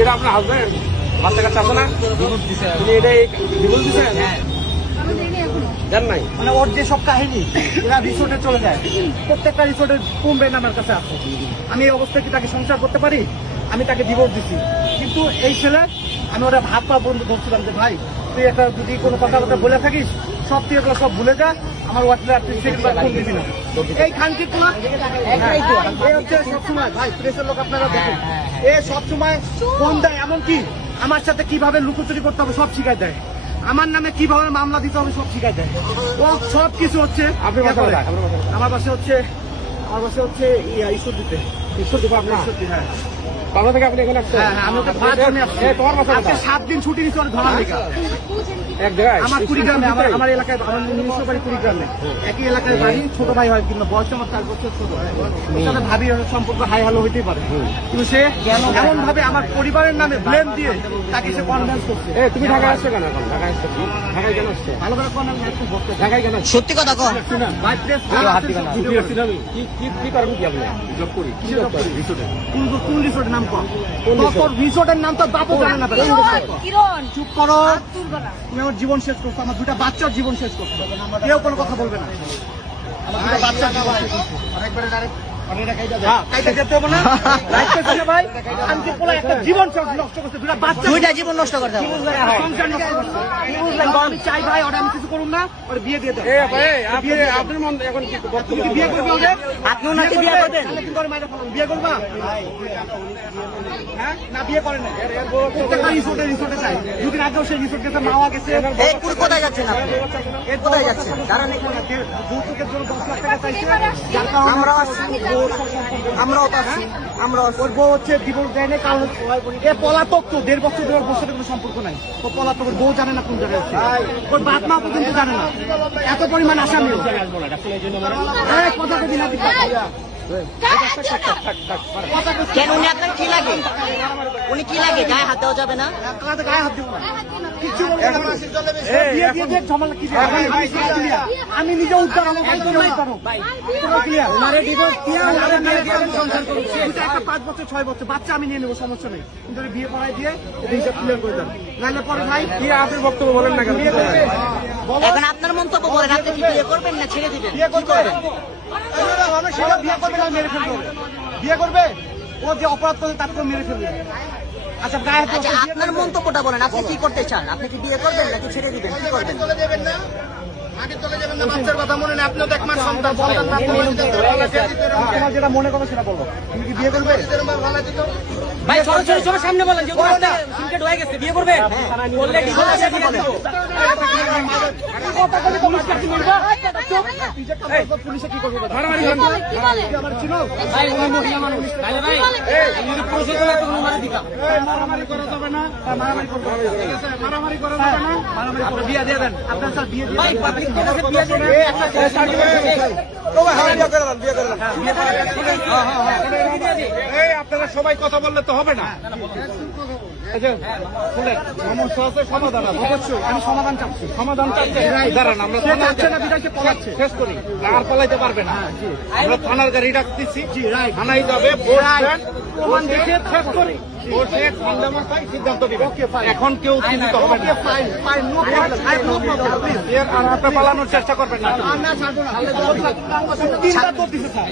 এটা আপনার হাজবেন্ড বাচ্চা কাচ্চা আছে না? তুমি এটা ডিভোর্স দিচ্ছেন? জান নাই মানে ওর যে সব কাহিনী এরা রিসোর্টে চলে যায়, প্রত্যেকটা রিসোর্টের কমবেন আমার কাছে আছে। আমি এই অবস্থায় কি তাকে সংসার করতে পারি? আমি তাকে ডিভোর্স দিচ্ছি, কিন্তু এই ছেলে আমি ওরা ভাত পা বন্ধু ধরছিলাম যে ভাই তুই একটা যদি কোনো কথাবার্তা বলে থাকিস সব তুই এগুলো সব ভুলে যা, আমার হোয়াটসঅ্যাপ তুই সেকেন্ডবার ফোন দিবি না। এই খানকির তোমার এই হচ্ছে সবসময় ভাই প্রেসের লোক আপনারা দেখেন, এ সবসময় ফোন দেয়, এমনকি আমার সাথে কিভাবে লুকোচুরি করতে হবে সব শিখাই দেয়, আমার নামে কিভাবে মামলা দিতে হবে সব শিখাই দেয়, ও সব কিছু হচ্ছে। আপনি আমার বাসা হচ্ছে ঈশ্বর দিতে। ঈশ্বর দিব আপনার হ্যাঁ বাংলা থেকে আপনি এখানে আসছেন? হ্যাঁ আমি ওকে ধরার জন্য আসছি। তোমার বাসা আজকে 7 দিন ছুটি নিচ্ছে ওর ধরার লেগে। এক জায়গায় আমার কুড়িগ্রামে, আমার এলাকায়, আমার নিজস্ব বাড়ি কুড়িগ্রামে, একই এলাকায় বাড়ি, ছোট ভাই হয় কিন্তু বয়স আমার 4 বছর ছোট। ওর সাথে ভাবি সম্পর্ক হাই হ্যালো হইতেই পারে, কিন্তু সে এমন ভাবে আমার পরিবারের নামে ব্লেম দিয়ে তাকে সে কনভিন্স করছে। তুমি ঢাকায় আসছো কেন? এখন ঢাকায় আসছো, ঢাকায় কেন আসছো? ভালো করে কনভিন্স করতে ঢাকায় কেন? সত্যি কথা কন। ভাই প্রেস কি করেন কি আপনি? জব করি। কি জব করেন? রিসোর্টে। কোন রিসোর্টের নাম কর? তোর রিসোর্টের নাম তো বাপও জানে না। কিরণ চুপ করো, তুর করা তুমি আমার জীবন শেষ করছো, আমার 2টা বাচ্চার জীবন শেষ করছো, কেউ কোনো কথা বলবে না। আমার 2টা বাচ্চার জীবন শেষ করছো। হ্যাঁ, কাইটা যেতে হবে না। লাইট করছে ভাই, আমি পোলা একটা জীবন নষ্ট করছে, 2টা বাচ্চা 2টা জীবন নষ্ট করতে হবে। সংসার নষ্ট করছে। আমি চাই ভাই ওটা আমি কিছু করুন না, ওর বিয়ে দিয়ে দেন। আপনার মন এখন কি তুমি কি বিয়ে করবে ওদের? আপনিও নাকি বিয়ে করবেন? তাহলে কি করে মাইরা ফেলবেন? বিয়ে করবা? হ্যাঁ না বিয়ে করেন না। প্রত্যেকটা রিসোর্টে চাই। দুদিন আগেও সেই রিসোর্ট গেছে, মাওয়া গেছে। এই পুরো কোথায় যাচ্ছেন আপনি? কোথায় যাচ্ছেন? দাঁড়ান একটু। যৌতুকের জন্য 10 লাখ টাকা চাইছে, যার কারণে আমরাও তো আছি। ওর বউ হচ্ছে ডিভোর্স দেয় না, কারণ এ পলাতক, তো 1.5 বছর ধরে ওর বউর সাথে কোনো সম্পর্ক নাই। ও পলাতক, ওর বউ জানে না কোন জায়গায় আছে, ওর বাপ মা পর্যন্ত জানে না, এত পরিমাণ আসামি। কথা কবি না কেন উনি আপনার কি লাগে? উনি কি লাগে? গায়ে হাত দেওয়া যাবে না? গায়ে হাত দেবো না, কিচ্ছু বলবো না। বিয়ে দিয়ে দিয়ে ঝামেলা কি দিয়ে? আমি নিজে উদ্ধার হবো, ভাই তুমি উদ্ধার হবো। পুরো ক্লিয়ার। ওনারে ডিভোর্স দিয়ে ওনারে মেরে দিয়ে আমি সংসার করছি। এটা একটা 5 বছর 6 বছর বাচ্চা আমি নিয়ে নেবো, সমস্যা নেই, কিন্তু ওরে বিয়ে করাই দিয়ে এটা হিসাব ক্লিয়ার করে দেন, নাহলে পরে ভাই কি আপনার বক্তব্য বলেন না কেন? এখন আপনার মন্তব্য বলেন, আপনি কি বিয়ে করবেন না ছেড়ে দিবেন? বিয়ে করবে, সেটা বিয়ে করবে না মেরে ফেলবে, বিয়ে করবে, ও যে অপরাধ করে তাকে মেরে ফেলবে। আচ্ছা গায়ে হাত আচ্ছা আপনার মন্তব্যটা বলেন, আপনি কি করতে চান? আপনি কি বিয়ে করবেন নাকি ছেড়ে দিবেন? কি করবেন? তোমার যেটা মনে করো সেটা বলো, তুমি কি বিয়ে করবে? ভাই সরাসরি সবার সামনে বলেন যে সিনকেট হয়ে গেছে, বিয়ে করবে বললে কি বলছে বিয়ে দেব। পুলিশে কি করবে? কি বলে আমার চিনো ভাই উনি মহিলা মানুষ, তাহলে ভাই যদি পুরুষের জন্য একটা অনুমানে দিতাম। মারামারি করা যাবে না, মারামারি করবে, মারামারি করা যাবে না, মারামারি করে বিয়ে দিয়ে দেন। আপনার স্যার বিয়ে দিয়ে ভাই পাবলিক থেকে বিয়ে দেবে। আপনারা সবাই কথা বললে তো হবে না। সমস্যা আছে, সমাধান আছে। অবশ্যই আমি সমাধান চাচ্ছি। সমাধান চাচ্ছে, দাঁড়ান আমরা সে চাচ্ছে না, বিদায় পড়াচ্ছে। শেষ করি, আর পালাইতে পারবে না। আমরা থানার গাড়ি ডাকতেছি, জি রাইট, থানায় যাবে, প্রমাণ দেখে শেষ করি। বসে সন্ধ্যামাথায় সিদ্ধান্ত দিবে। ওকে ফাইন, এখন কেউ চিন্তিত হবে না। Fine fine, no problem, I no problem, please. আর আপনি পালানোর চেষ্টা করবেন না। না ছাড়বো না, 3বার তো দিছে স্যার।